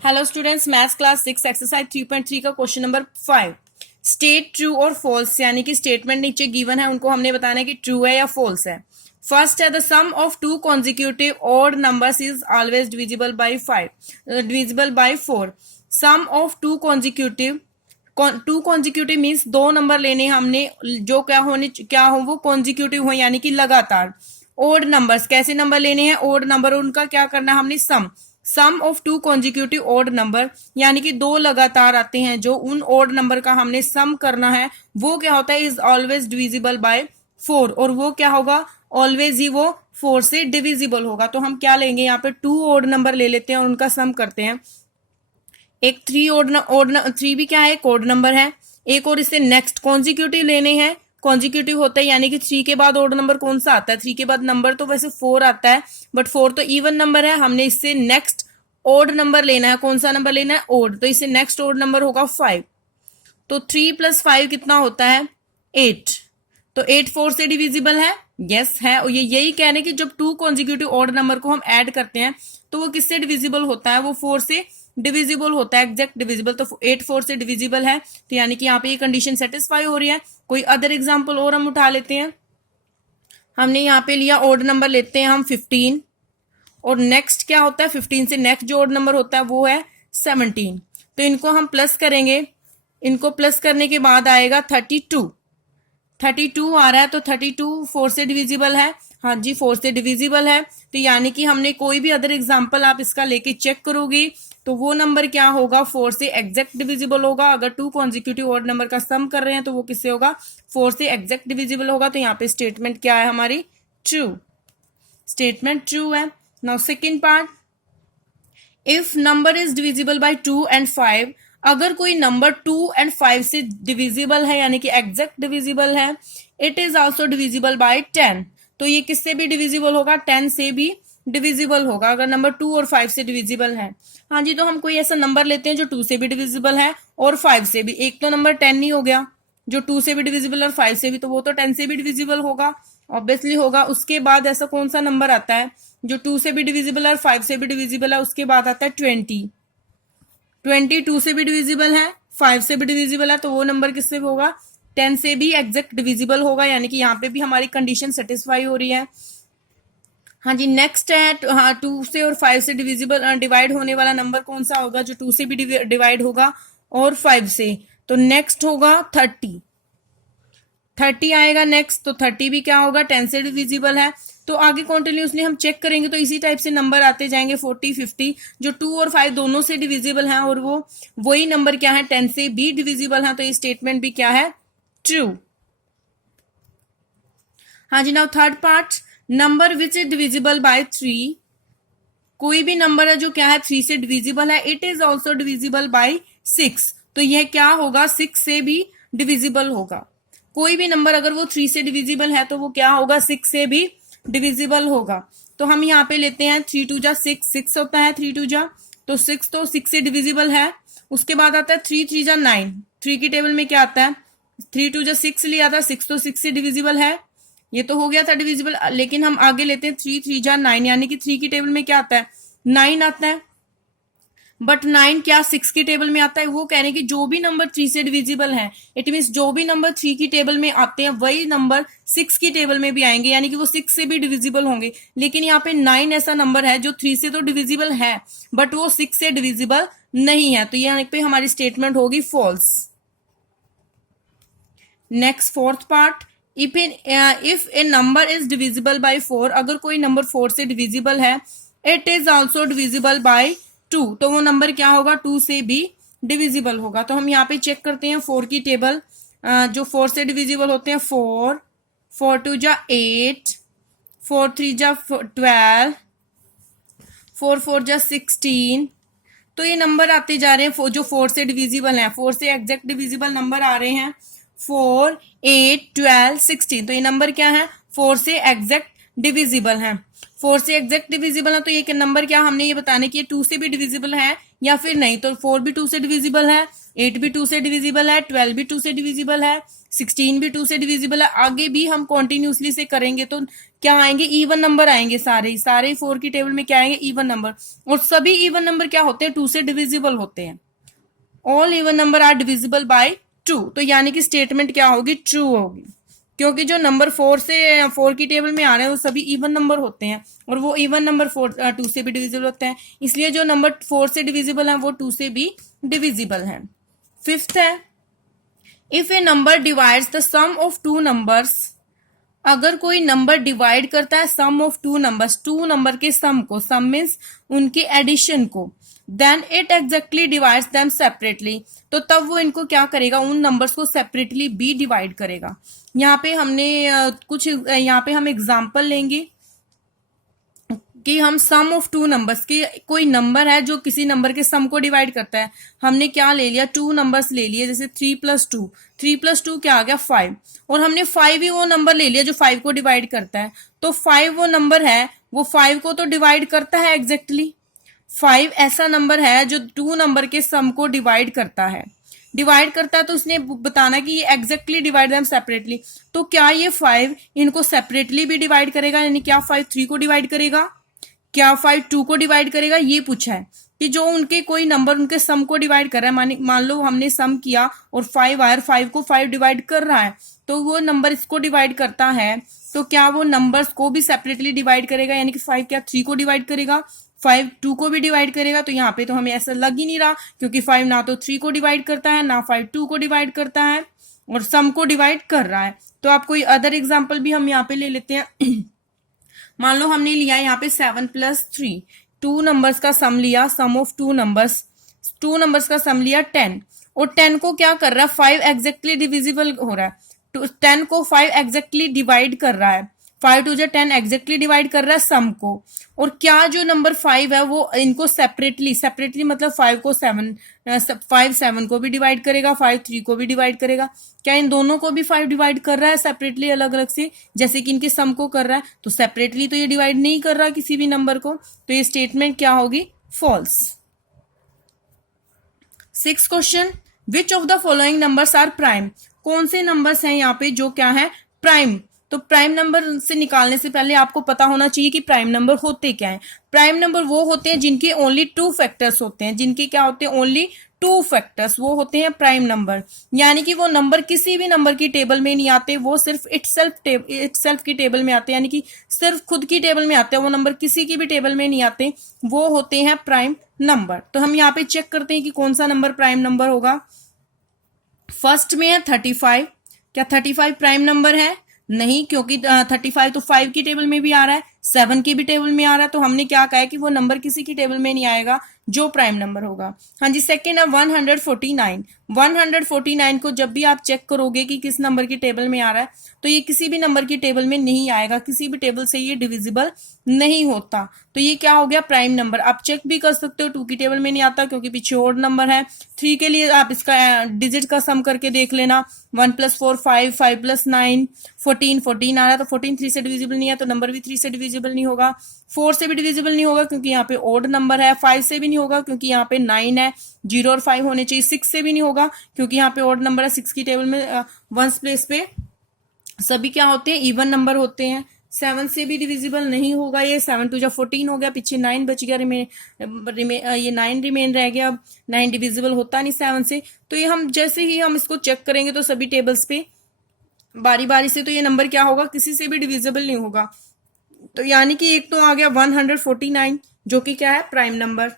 Hello students, maths class 6 exercise 3.3 का question number 5। State true और false, यानी कि स्टेटमेंट नीचे गिवन है, उनको हमने बताना है कि ट्रू है या फॉल्स है। फर्स्ट है the sum of two consecutive odd numbers is always divisible by 4। Sum of two consecutive means दो नंबर लेने हमने, जो क्या हो वो कॉन्जिक्यूटिव हो, यानी कि लगातार। ओड नंबर्स, कैसे नंबर लेने हैं? ओड नंबर, उनका क्या करना है हमने? Sum of two consecutive odd number, यानी कि दो लगातार आते हैं जो उन ओड नंबर का हमने सम करना है, वो क्या होता है? Is always divisible by 4। और वो क्या होगा? ऑलवेज ही वो 4 से डिविजिबल होगा। तो हम क्या लेंगे यहाँ पे? टू ओड नंबर ले लेते हैं और उनका सम करते हैं। एक थ्री भी क्या है? एक ओड नंबर है। एक और इससे नेक्स्ट कॉन्जिक्यूटिव लेने हैं। कॉन्जिक्यूटिव होता है यानी कि 3 के बाद ओड नंबर कौन सा आता है? 3 के बाद नंबर तो वैसे 4 आता है, बट 4 तो इवन नंबर है। हमने इससे नेक्स्ट ओड नंबर लेना है। कौन सा नंबर लेना है? ओड। तो इससे नेक्स्ट ओड नंबर होगा 5। तो 3 + 5 कितना होता है? 8। तो 8 4 से डिविजिबल है? यस है। और ये यही कह रहे हैं कि जब टू कॉन्जिक्यूटिव ऑड नंबर को हम ऐड करते हैं तो वो किससे डिविजिबल होता है? वो 4 से डिविजिबल होता है, एग्जैक्ट डिविजिबल। तो 8 4 से डिविजिबल है, तो यानी कि यहाँ पे ये कंडीशन सेटिस्फाई हो रही है। कोई अदर एग्जाम्पल और हम उठा लेते हैं। हमने यहाँ पे लिया ऑड नंबर, लेते हैं हम 15, और नेक्स्ट क्या होता है? 15 से नेक्स्ट जो ऑड नंबर होता है वो है 17। तो इनको हम प्लस करेंगे। इनको प्लस करने के बाद आएगा 32 आ रहा है। तो 32 4 से डिविजिबल है। हाँ जी, 4 से डिविजिबल है। तो यानी कि हमने कोई भी अदर एग्जांपल आप इसका लेके चेक करोगी तो वो नंबर क्या होगा? 4 से एग्जैक्ट डिविजिबल होगा। अगर टू कॉन्जिक्यूटिव ऑड नंबर का सम कर रहे हैं तो वो किससे होगा? 4 से एग्जैक्ट डिविजिबल होगा। तो यहाँ पे स्टेटमेंट क्या है हमारी? ट्रू। स्टेटमेंट ट्रू है। Now second part, if number is divisible by 2 and 5, अगर कोई नंबर 2 and 5 से डिविजिबल है, यानी कि एग्जैक्ट डिविजिबल है, it is also divisible bye 10। तो ये किससे भी डिविजिबल होगा? 10 से भी डिविजिबल होगा, अगर नंबर 2 और 5 से डिविजिबल है। हाँ जी, तो हम कोई ऐसा नंबर लेते हैं जो 2 से भी डिविजिबल है और 5 से भी। एक तो नंबर 10 नहीं हो गया, जो 2 से भी डिविजिबल और 5 से भी, तो वो तो 10 से भी डिविजिबल होगा, ऑब्वियसली होगा। उसके बाद ऐसा कौन सा नंबर आता है जो 2 से भी डिविजिबल है और 5 से भी डिविजिबल है? उसके बाद आता है 20। 2 से भी डिविजिबल है, 5 से भी डिविजिबल है, तो वो नंबर किससे होगा? 10 से भी एग्जैक्ट डिविजिबल होगा। यानी कि यहाँ पे भी हमारी कंडीशन सेटिस्फाई हो रही है। हाँ जी, नेक्स्ट है 2 से और 5 से डिवाइड होने वाला नंबर कौन सा होगा? जो 2 से भी डिवाइड होगा और 5 से। तो नेक्स्ट होगा 30 आएगा नेक्स्ट। तो 30 भी क्या होगा? 10 से डिविजिबल है। तो आगे कॉन्टिन्यूसली हम चेक करेंगे तो इसी टाइप से नंबर आते जाएंगे 40 50, जो 2 और 5 दोनों से डिविजिबल हैं, और वो वही नंबर क्या है? 10 से भी डिविजिबल है। तो ये स्टेटमेंट भी क्या है? ट्रू। हाँ जी, now third part, number which is divisible by 3। कोई भी नंबर है जो क्या है? 3 से डिविजिबल है, it is also divisible bye 6। तो यह क्या होगा? 6 से भी डिविजिबल होगा। कोई भी नंबर अगर वो 3 से डिविजिबल है तो वो क्या होगा? 6 से भी डिविजिबल होगा। तो हम यहाँ पे लेते हैं 3 2 जा 6, 6 होता है 3 2 जा, तो 6 तो 6 से डिविजिबल है। उसके बाद आता है 3 3 जा 9। 3 की टेबल में क्या आता है? 3 2 जा 6 लिया था, 6 तो 6 से डिविजिबल है, ये तो हो गया था डिविजिबल। लेकिन हम आगे लेते हैं 3 3 जा 9, यानी कि 3 की टेबल में क्या आता है? 9 आता है। बट 9 क्या 6 की टेबल में आता है? वो कह रहे हैं कि जो भी नंबर 3 से डिविजिबल है, इट मीन्स जो भी नंबर 3 की टेबल में आते हैं वही नंबर 6 की टेबल में भी आएंगे, यानी कि वो 6 से भी डिविजिबल होंगे। लेकिन यहाँ पे 9 ऐसा नंबर है जो 3 से तो डिविजिबल है बट वो 6 से डिविजिबल नहीं है। तो यहाँ पे हमारी स्टेटमेंट होगी false. Next fourth part, if a number is divisible by 4, अगर कोई नंबर 4 से डिविजिबल है, it is also divisible by 2। तो वो नंबर क्या होगा? 2 से भी डिविजिबल होगा। तो हम यहाँ पे चेक करते हैं 4 की टेबल। जो 4 से डिविजिबल होते हैं 4 4 2 जा 8, 4 3 जा 12, 4 4 जा 16। तो ये नंबर आते जा रहे हैं जो 4 से डिविजिबल हैं, 4 से एग्जैक्ट डिविजिबल नंबर आ रहे हैं 4 8 12 16। तो ये नंबर क्या है? 4 से एग्जैक्ट डिविजिबल है। 4 से एग्जैक्ट डिविजिबल है, तो ये नंबर क्या? हमने ये बताने की 2 से भी डिविजिबल है या फिर नहीं। तो 4 भी 2 से डिविजिबल है 8 भी 2 से डिविजिबल है, 12 भी 2 से डिविजिबल है, 16 भी 2 से डिविजिबल है। आगे भी हम कॉन्टिन्यूसली से करेंगे तो क्या आएंगे, इवन नंबर आएंगे। सारे 4 की टेबल में क्या आएंगे, इवन नंबर। और सभी इवन नंबर क्या होते हैं, 2 से डिविजिबल होते हैं। All even number are divisible by 2। तो यानी कि स्टेटमेंट क्या होगी, ट्रू होगी, क्योंकि जो नंबर 4 की टेबल में आ रहे हैं वो सभी इवन नंबर होते हैं, और वो इवन नंबर 2 से भी डिविजिबल होते हैं, इसलिए जो नंबर 4 से डिविजिबल है वो 2 से भी डिविजिबल है। फिफ्थ है, if a number divides the sum of 2 numbers, अगर कोई नंबर डिवाइड करता है सम ऑफ 2 नंबर्स, 2 नंबर के सम को, सम मीन्स उनके एडिशन को, then it exactly divides them separately, तो तब वो इनको क्या करेगा, उन नंबर्स को सेपरेटली भी डिवाइड करेगा। यहाँ पे हमने यहाँ पे हम एग्जाम्पल लेंगे कि हम सम ऑफ 2 नंबर्स की, कोई नंबर है जो किसी नंबर के सम को डिवाइड करता है। हमने क्या ले लिया, 2 नंबर्स ले लिए, जैसे 3 + 2, 3 + 2 क्या आ गया 5, और हमने 5 ही वो नंबर ले लिया जो 5 को डिवाइड करता है। तो 5 वो नंबर है, वो 5 को तो डिवाइड करता है एग्जैक्टली। 5 ऐसा नंबर है जो 2 नंबर के सम को डिवाइड करता है, तो उसने बताना कि ये एग्जैक्टली डिवाइड देम सेपरेटली। तो क्या ये 5 इनको सेपरेटली भी डिवाइड करेगा, यानी क्या 5 3 को डिवाइड करेगा, क्या 5 2 को डिवाइड करेगा, ये पूछा है कि जो उनके कोई नंबर उनके सम को डिवाइड कर रहा है। मान लो हमने सम किया और 5 आया, 5 को 5 डिवाइड कर रहा है, तो वो नंबर इसको डिवाइड करता है, तो क्या वो नंबर्स को भी सेपरेटली डिवाइड करेगा, यानी कि 5 क्या 3 को डिवाइड करेगा, 5 2 को भी डिवाइड करेगा। तो यहाँ पे तो हमें ऐसा लग ही नहीं रहा, क्योंकि 5 ना तो 3 को डिवाइड करता है, ना 5 2 को डिवाइड करता है, और सम को डिवाइड कर रहा है। तो आप कोई अदर एग्जाम्पल भी हम यहाँ पे ले लेते हैं। मान लो हमने लिया यहाँ पे 7 + 3, 2 नंबर्स का सम लिया, सम ऑफ 2 नंबर्स, 2 नंबर्स का सम लिया 10, और 10 को क्या कर रहा है, 5 एग्जैक्टली डिविजिबल हो रहा है, 10 को 5 एग्जैक्टली डिवाइड कर रहा है, 5 2 10 एग्जैक्टली डिवाइड कर रहा है सम को। और क्या जो नंबर 5 है वो इनको सेपरेटली मतलब 5 7 को भी डिवाइड करेगा, 5 3 को भी डिवाइड करेगा। क्या इन दोनों को भी 5 डिवाइड कर रहा है सेपरेटली, अलग अलग से, जैसे कि इनके सम को कर रहा है? तो सेपरेटली तो ये डिवाइड नहीं कर रहा किसी भी नंबर को, तो ये स्टेटमेंट क्या होगी, false. 6th question, which of the following numbers are prime, कौन से नंबर्स हैं यहाँ पे जो क्या है, प्राइम। तो प्राइम नंबर से निकालने से पहले आपको पता होना चाहिए कि प्राइम नंबर होते क्या हैं। प्राइम नंबर वो होते हैं जिनके ओनली 2 फैक्टर्स होते हैं, जिनके क्या होते हैं, ओनली 2 फैक्टर्स, वो होते हैं प्राइम नंबर। यानी कि वो नंबर किसी भी नंबर की टेबल में नहीं आते, वो सिर्फ इटसेल्फ की टेबल में आते हैं, यानी कि सिर्फ खुद की टेबल में आते हैं, वो नंबर किसी की भी टेबल में नहीं आते, वो होते हैं प्राइम नंबर। तो हम यहाँ पे चेक करते हैं कि कौन सा नंबर प्राइम नंबर होगा। फर्स्ट में है 35, क्या 35 प्राइम नंबर है? नहीं, क्योंकि 35 तो 5 की टेबल में भी आ रहा है, 7 की भी टेबल में आ रहा है, तो हमने क्या कहा है कि वो नंबर किसी की टेबल में नहीं आएगा जो प्राइम नंबर होगा। हाँ जी, सेकंड है 149, 149 को जब भी आप चेक करोगे कि किस नंबर की टेबल में आ रहा है, तो ये किसी भी नंबर की टेबल में नहीं आएगा, किसी भी टेबल से ये डिविजिबल नहीं होता, तो ये क्या हो गया, प्राइम नंबर। आप चेक भी कर सकते हो, 2 की टेबल में नहीं आता क्योंकि पीछे ओड नंबर है। 3 के लिए आप इसका डिजिट का सम करके देख लेना, 1 + 4 5, 5 + 9 14 आ रहा है, तो 14 3 से डिविजिबल नहीं है, तो नंबर भी 3 से डिविजिबल नहीं होगा। 4 से भी डिविजिबल नहीं होगा क्योंकि यहाँ पे ओड नंबर है। 5 से भी नहीं होगा क्योंकि यहाँ पे 9 है, 0 और 5 होने चाहिए। 6 से भी नहीं होगा क्योंकि यहाँ पे ओड नंबर है। 6 की टेबल में 1 प्लेस पे सभी क्या होते हैं, इवन नंबर होते हैं। 7 से भी डिविजिबल नहीं होगा, ये 7 2 14 हो गया, पीछे 9 बच गया, ये 9 रिमेन रह गया। अब 9 डिविजिबल होता नहीं 7 से, तो ये हम जैसे ही हम इसको चेक करेंगे तो सभी टेबल्स पे बारी बारी से, तो ये नंबर क्या होगा, किसी से भी डिविजिबल नहीं होगा। तो यानी कि एक तो आ गया 149 जो कि क्या है, प्राइम नंबर।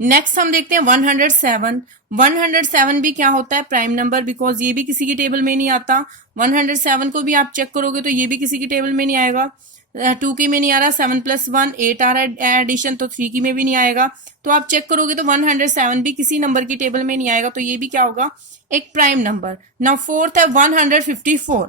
नेक्स्ट हम देखते हैं 107, 107 भी क्या होता है, प्राइम नंबर, बिकॉज ये भी किसी की टेबल में नहीं आता। 107 को भी आप चेक करोगे तो ये भी किसी की टेबल में नहीं आएगा, 2 की में नहीं आ रहा, 7 + 1 8 आ रहा है एडिशन, तो 3 की में भी नहीं आएगा। तो आप चेक करोगे तो 107 भी किसी नंबर की टेबल में नहीं आएगा, तो ये भी क्या होगा, एक प्राइम नंबर। नाउ 4th है 154,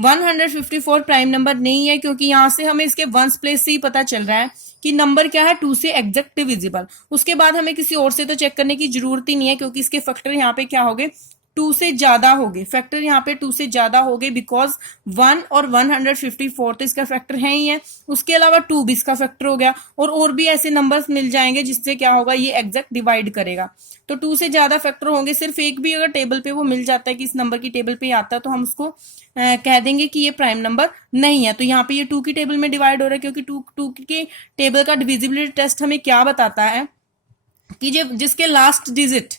154 प्राइम नंबर नहीं है, क्योंकि यहां से हमें इसके वंस प्लेस से ही पता चल रहा है कि नंबर क्या है, 2 से एग्जैक्ट डिविजिबल। उसके बाद हमें किसी और से तो चेक करने की जरूरत ही नहीं है, क्योंकि इसके फैक्टर यहाँ पे क्या हो गए, 2 से ज्यादा हो गए, फैक्टर यहाँ पे 2 से ज्यादा हो गए, बिकॉज 1 और 154 तो इसका फैक्टर है ही है, उसके अलावा 2 भी इसका फैक्टर हो गया, और भी ऐसे नंबर्स मिल जाएंगे जिससे क्या होगा, ये एग्जैक्ट डिवाइड करेगा। तो 2 से ज्यादा फैक्टर होंगे, सिर्फ एक भी अगर टेबल पे वो मिल जाता है कि इस नंबर की टेबल पे आता है, तो हम उसको कह देंगे कि ये प्राइम नंबर नहीं है। तो यहाँ पे ये 2 की टेबल में डिवाइड हो रहा है, क्योंकि 2 की टेबल का डिविजिबिलिटी टेस्ट हमें क्या बताता है कि जब जिसके लास्ट डिजिट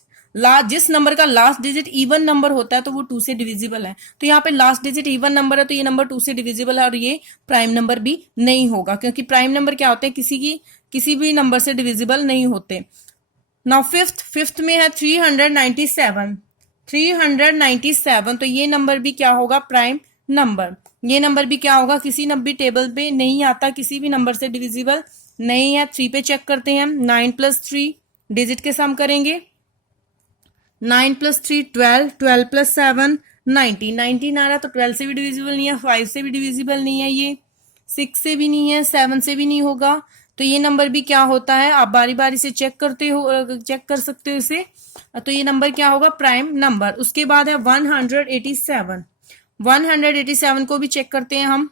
जिस नंबर का लास्ट डिजिट इवन नंबर होता है तो वो 2 से डिविजिबल है। तो यहाँ पे लास्ट डिजिट इवन नंबर है, तो ये नंबर 2 से डिविजिबल है, और ये प्राइम नंबर भी नहीं होगा, क्योंकि प्राइम नंबर क्या होते हैं, किसी भी नंबर से डिविजिबल नहीं होते। नाउ फिफ्थ में है 397, तो ये नंबर भी क्या होगा, प्राइम नंबर। ये नंबर भी क्या होगा, किसी नंबर टेबल पे नहीं आता, किसी भी नंबर से डिविजिबल नहीं है। 3 पे चेक करते हैं, 9 + 3 डिजिट के सम करेंगे, 9 + 3 12, 12 + 7 19, 19 आ रहा, तो 12 से भी डिविजिबल नहीं है, 5 से भी डिविजिबल नहीं है, ये 6 से भी नहीं है, 7 से भी नहीं होगा। तो ये नंबर भी क्या होता है, आप बारी बारी से चेक कर सकते हो इसे। तो ये नंबर क्या होगा, प्राइम नंबर। उसके बाद है 187 को भी चेक करते हैं हम,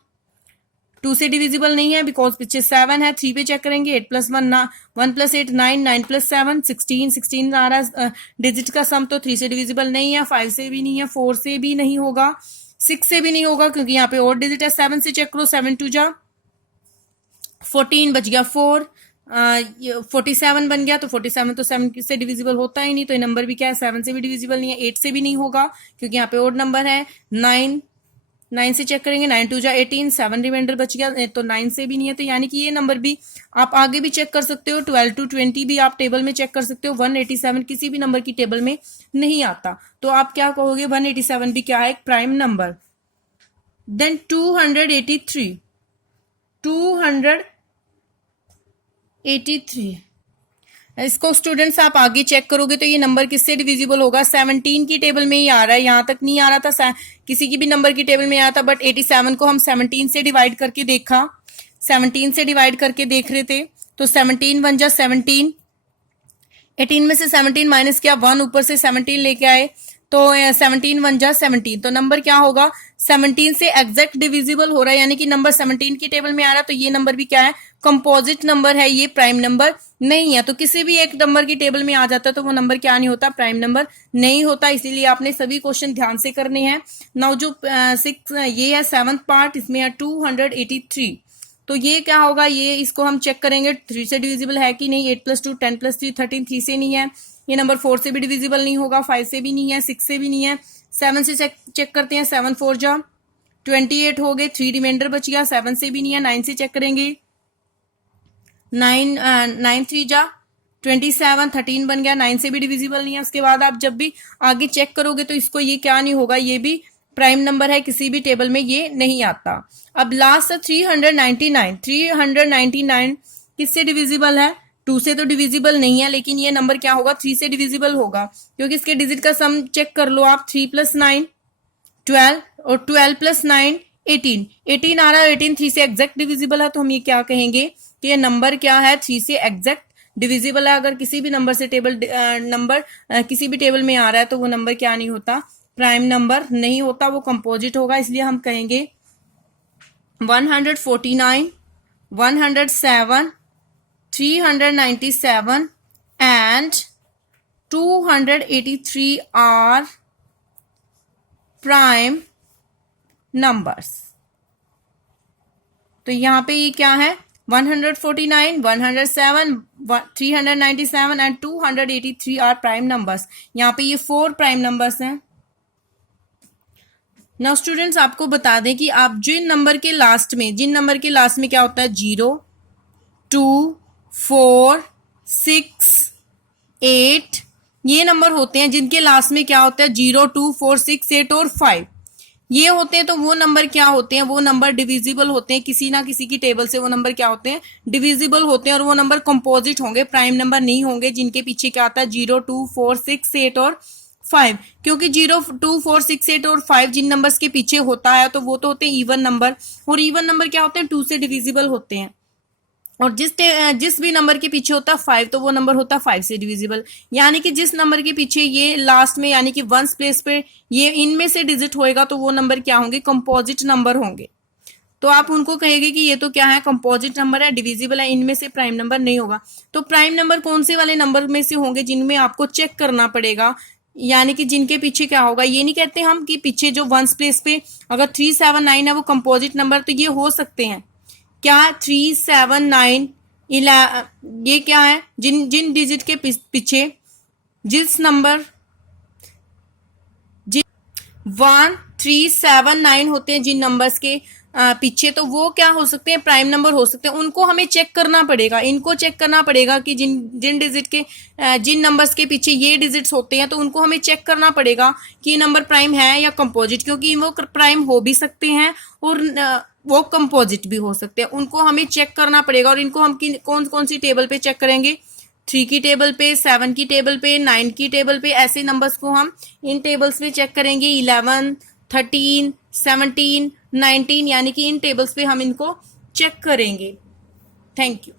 2 से डिविजिबल नहीं है, बिकॉज पीछे 7 है। 3 पे चेक करेंगे, 8 + 1 1 + 8 9, 9 + 7 16 आ रहा है डिजिट का सम, तो 3 से डिविजिबल नहीं है, 5 से भी नहीं है, 4 से भी नहीं होगा, 6 से भी नहीं होगा, क्योंकि यहाँ पे और डिजिट है। 7 से चेक करो, 7 2 जा 14 बच गया 4, 47 बन गया, तो 47 तो 7 से डिविजिबल होता ही नहीं, तो ये नंबर भी क्या है, 7 से भी डिविजिबल नहीं है, 8 से भी नहीं होगा, क्योंकि यहाँ पे और नंबर है। 9 से चेक करेंगे, 9 2 जा 18, 7 रिमाइंडर बच गया, तो 9 से भी नहीं है। तो यानी कि ये नंबर भी आप आगे भी चेक कर सकते हो, 12 to 20 भी आप टेबल में चेक कर सकते हो। 187 किसी भी नंबर की टेबल में नहीं आता, तो आप क्या कहोगे, 187 भी क्या है, एक प्राइम नंबर। देन 283 इसको स्टूडेंट्स आप आगे चेक करोगे तो ये नंबर किससे डिविजिबल होगा, 17 की टेबल में ही आ रहा है, यहां तक नहीं आ रहा था, किसी की भी नंबर की टेबल में आया था, बट 87 को हम 17 से डिवाइड करके देखा, 17 से डिवाइड करके देख रहे थे, तो 17 बन जा 17, 18 में से 17 माइनस किया, 1 ऊपर से 17 लेके आए, तो 17 1 जा 17, तो नंबर क्या होगा, 17 से एग्जैक्ट डिविजिबल हो रहा है, यानी कि नंबर 17 की टेबल में आ रहा है, तो ये नंबर भी क्या है, कंपोजिट नंबर है, ये प्राइम नंबर नहीं है। तो किसी भी एक नंबर की टेबल में आ जाता है तो वो नंबर क्या नहीं होता, प्राइम नंबर नहीं होता। इसीलिए आपने सभी क्वेश्चन ध्यान से करने हैं। नाउ जो ये है 7th पार्ट, इसमें है 283, तो ये क्या होगा, ये इसको हम चेक करेंगे 3 से डिविजिबल है कि नहीं। 8 + 2 10 + 3 13, 3 से नहीं है। ये नंबर 4 से भी डिविजिबल नहीं होगा, 5 से भी नहीं है, 6 से भी नहीं है। 7 से चेक करते हैं, 7 4 जा 28 हो गए, 3 रिमाइंडर बच गया, 7 से भी नहीं है। 9 से चेक करेंगे, 9 3 जा 27, 13 बन गया, 9 से भी डिविजिबल नहीं है। उसके बाद आप जब भी आगे चेक करोगे तो इसको ये क्या नहीं होगा, ये भी प्राइम नंबर है, किसी भी टेबल में ये नहीं आता। अब लास्ट 399 किससे डिविजिबल है, 2 से तो डिविजिबल नहीं है, लेकिन ये नंबर क्या होगा, 3 से डिविजिबल होगा, क्योंकि इसके डिजिट का सम चेक कर लो आप, 3 + 9 12 और 12 + 9 18 आ रहा है, 18 3 से एग्जैक्ट डिविजिबल है, तो हम ये क्या कहेंगे कि ये नंबर क्या है, 3 से एग्जैक्ट डिविजिबल है। अगर किसी भी नंबर से किसी भी टेबल में आ रहा है तो वो नंबर क्या नहीं होता, प्राइम नंबर नहीं होता, वो कंपोजिट होगा। इसलिए हम कहेंगे 149 107 397 एंड 283 आर प्राइम नंबर्स। तो यहां पे ये क्या है, 149 107 397 एंड 283 आर प्राइम नंबर्स। यहां पे ये 4 प्राइम नंबर्स हैं। नाउ स्टूडेंट्स आपको बता दें कि आप जिन नंबर के लास्ट में क्या होता है, 0 2 4 6 8 ये नंबर होते हैं, जिनके लास्ट में क्या होता है, 0 2 4 6 8 और 5 ये होते हैं। तो वो नंबर क्या होते हैं, वो नंबर डिविजिबल होते हैं, किसी ना किसी की टेबल से वो नंबर क्या होते हैं, डिविजिबल होते हैं, और वो नंबर कंपोजिट होंगे, प्राइम नंबर नहीं होंगे, जिनके पीछे क्या आता है, 0 2 4 6 8 और 5। क्योंकि 0 2 4 6 8 और 5 जिन नंबर्स के पीछे होता है तो वो तो होते हैं इवन नंबर, और इवन नंबर क्या होते हैं, 2 से डिविजिबल होते हैं। और जिस भी नंबर के पीछे होता है 5 तो वो नंबर होता है 5 से डिविजिबल। यानी कि जिस नंबर के पीछे ये लास्ट में यानी कि वंस प्लेस पे ये इनमें से डिजिट होएगा तो वो नंबर क्या होंगे, कंपोजिट नंबर होंगे। तो आप उनको कहेंगे कि ये तो क्या है, कंपोजिट नंबर है, डिविजिबल है, इनमें से प्राइम नंबर नहीं होगा। तो प्राइम नंबर कौन से वाले नंबर में से होंगे जिनमें आपको चेक करना पड़ेगा, यानी कि जिनके पीछे क्या होगा। ये नहीं कहते हम कि पीछे जो वंस प्लेस पे अगर 379 है वो कंपोजिट नंबर, तो ये हो सकते हैं क्या 379 ये क्या है, जिन जिन डिजिट के पीछे जिस नंबर 1379 होते हैं जिन नंबर्स के पीछे, तो वो क्या हो सकते हैं, प्राइम नंबर हो सकते हैं। उनको हमें चेक करना पड़ेगा, इनको चेक करना पड़ेगा कि जिन जिन डिजिट के जिन नंबर्स के पीछे ये डिजिट्स होते हैं तो उनको हमें चेक करना पड़ेगा कि ये नंबर प्राइम है या कंपोजिट, क्योंकि वो प्राइम हो भी सकते हैं और वो कंपोजिट भी हो सकते हैं। उनको हमें चेक करना पड़ेगा। और इनको हम कौन कौन सी टेबल पे चेक करेंगे, 3 की टेबल पे, 7 की टेबल पे, 9 की टेबल पे, ऐसे नंबर्स को हम इन टेबल्स पे चेक करेंगे। 11, 13, 17, 19 यानी कि इन टेबल्स पे हम इनको चेक करेंगे। Thank you.